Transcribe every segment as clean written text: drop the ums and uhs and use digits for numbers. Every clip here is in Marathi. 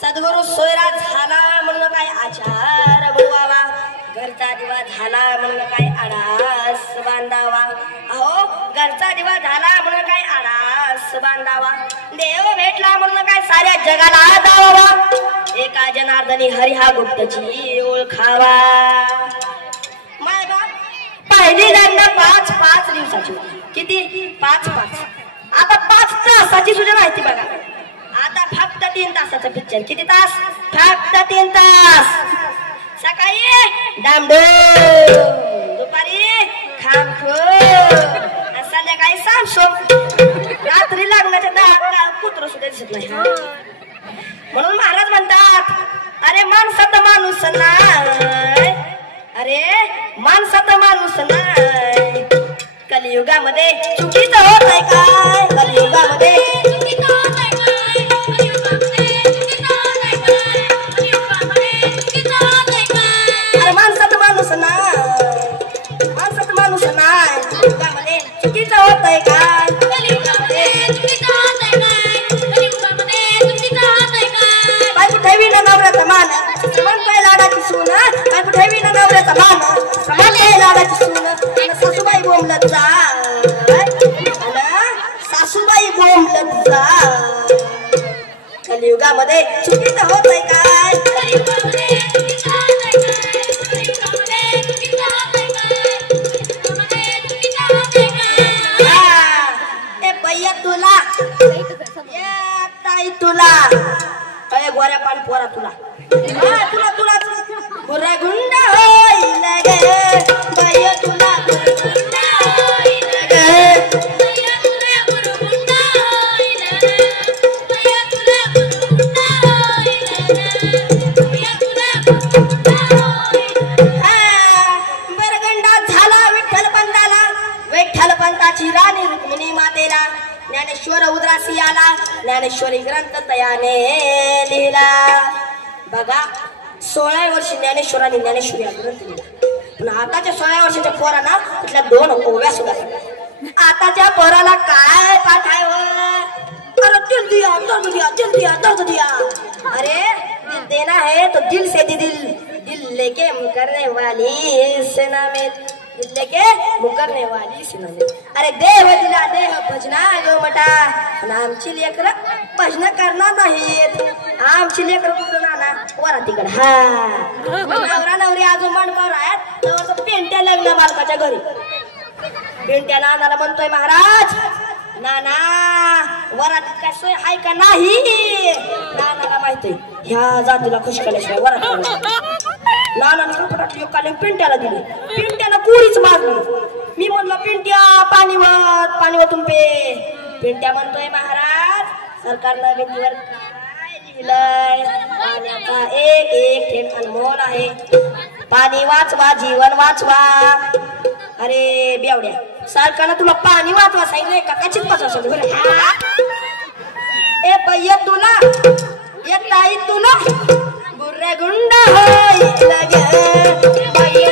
सद्गुरु सोयरा झाला म्हणून काय आचार बुडवावा, घरचा दिवा झाला म्हणून काय आडास बांधावा. अहो घरचा दिवा झाला म्हणून काय आडास बांधावा, देव भेटला म्हणून काय साऱ्या जगाला दावावा. एका जनार्दनी हरी हा गुप्तची ओळखावा. माय बाप पहिली लग्न 5-5 दिवसाची होती. किती? 5-5. आता 5 तासाची सुद्धा माहिती बघा. आता फक्त 3 तासाचं पिक्चर. किती तास? फक्त 3 तास. सकाळी डामडोल, दुपारी खामखोर, संध्याकाळी सामसो. रात्री लग्नाच्या 10 कुत्र सुद्धा दिसत नाही. म्हणून महाराज म्हणतात, अरे माणसात माणूस नाही, अरे माणसात माणूस नाही. कलियुगामध्ये चुकीचं होत आहे काय? कलियुगामध्ये अरे माणसात माणूस नाही, माणसात माणूस नाही. कलियुगामध्ये चुकीचं होत आहे काय? बायको ठेवी ना नवऱ्याचा मान, समान काय लाडाची सून. बायको ठेवी ना नवऱ्याचा मान, समान काय लाडाची सून. सासूबाई बोंबलत जा, सासूबाई बोंबलत जा. कलियुगामध्ये चुकीचं होत आहे काय? भैया तुला, ताई तुला, गोऱ्या पान पोरा तुला, तुला तुला गुरा गुंड होईल गे. भैया तुला बरगंडा झाला विठ्ठल पंताला, विठ्ठल पंताची राणी रुक्मिणी मातेला. ज्ञानेश्वर उद्रासी आला, ज्ञानेश्वरी ग्रंथ तयाने लिहिला. बघा 16 वर्षी ज्ञानेश्वरांनी ज्ञानेश्वरी ग्रंथ लिहिला. पण आताच्या 16 वर्षाच्या पोरांना तिथल्या 2 ओव्या सुद्धा. आताच्या पोराला काय पाठ आहे? अरे दिल दिया दर्द दिया, दिल दिया दर्द दिया. अरे दिल देना है तो दिल से दिल, दिल लेके मुकरने वाली सेना में, दिल लेके मुकरने वाली सेना में. अरे देव दिला देह भजना जो मटा. पण आमची लेकर भजन करणार नाहीत. आमची लेकर कुठून आणा? वरा तिकड. हा नवरा नवरी अजून मंडपावर आहेत, तर पेंट्या लग्न बालकाच्या घरी. पेंट्या नानाला म्हणतोय महाराज, नाना वरात काय सोय आहे का नाही? नानाला माहिती ह्या जातीला खुश केल्याशिवाय वरात. नानाने कपडातली काले पिंट्याला दिली. पिंट्याला कोरीच मारली. मी म्हणलं पिंट्या पाणीवत पाणीवतून पे. पिंट्या म्हणतोय महाराज सरकारनं भिंतीवर काय लिहिलंय? पाण्याचा एक एक थेंब अनमोल आहे. पाणी वाचवा जीवन वाचवा. अरे बेवड्या, सरकारनं तुला पाणी वाचवा सांगितलंय का? कचित पाचवा. ए भैया तुला, ए ताई तुला गुर्रे गुंड होईल गे. भैया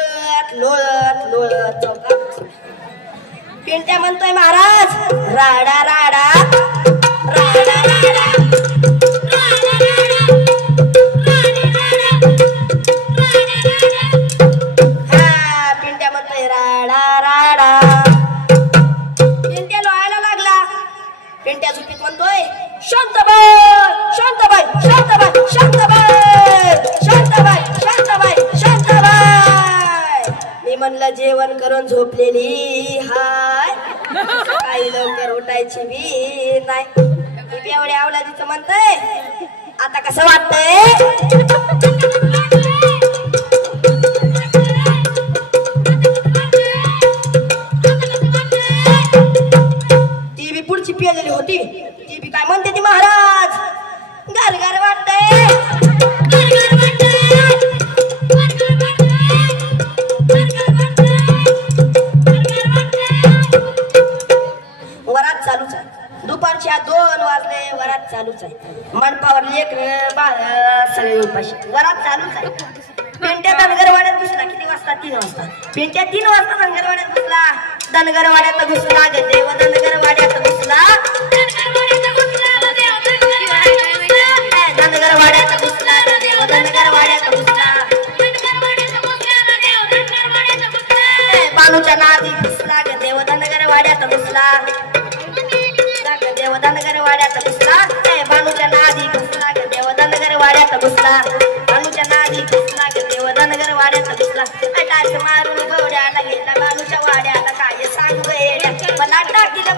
लोळत लोळत लोळत चौकात पिंट्या म्हणतोय महाराज राडा राडा राडा राडा हा पिंट्या म्हणतोय राडा राडा पिंट्या लोळायला लागला पिंट्या झोपीत म्हणतोय शांताबाई शांताबाई शांताबाई शांताबाई शांताबाई शांताबाई शांताबाई मी म्हणलं जेवण करून झोपलेली हाय काही लवकर उठायची बी नाही मी एवढ्या अवलादीचं म्हणतोय आता कसं वाटतंय ती बी पुढची पिलेली होती ती बी काय म्हणते ती महाराज गार गार वाटतंय वरात चालूच आहे दुपारच्या 2 वाजले वरात चालूच आहे मंडपावर लेकर बाळ सगळे उपाशी वरात चालूच आहे पिंट्या धनगरवाड्यात घुसला किती वाजता 3 वाजता पिंट्या 3 वाजता धनगरवाड्यात घुसला धनगरवाड्यात घुसला देव धनगरवाड्यात घुसला धनगरवाड्यात घुसला देव धनगरवाड्यात घुसला बाणूच्या नादी घुसला देव धनगरवाड्यात घुसला देव धनगरवाड्यात घुसला बाणूच्या नादी घुसला देव धनगरवाड्यात घुसला बाणूच्या नादी घुसला देव धनगरवाड्यात घुसला टाच मारून गवड्याला गेला बाणूच्या वाड्याला काय सांगू मला टाकीला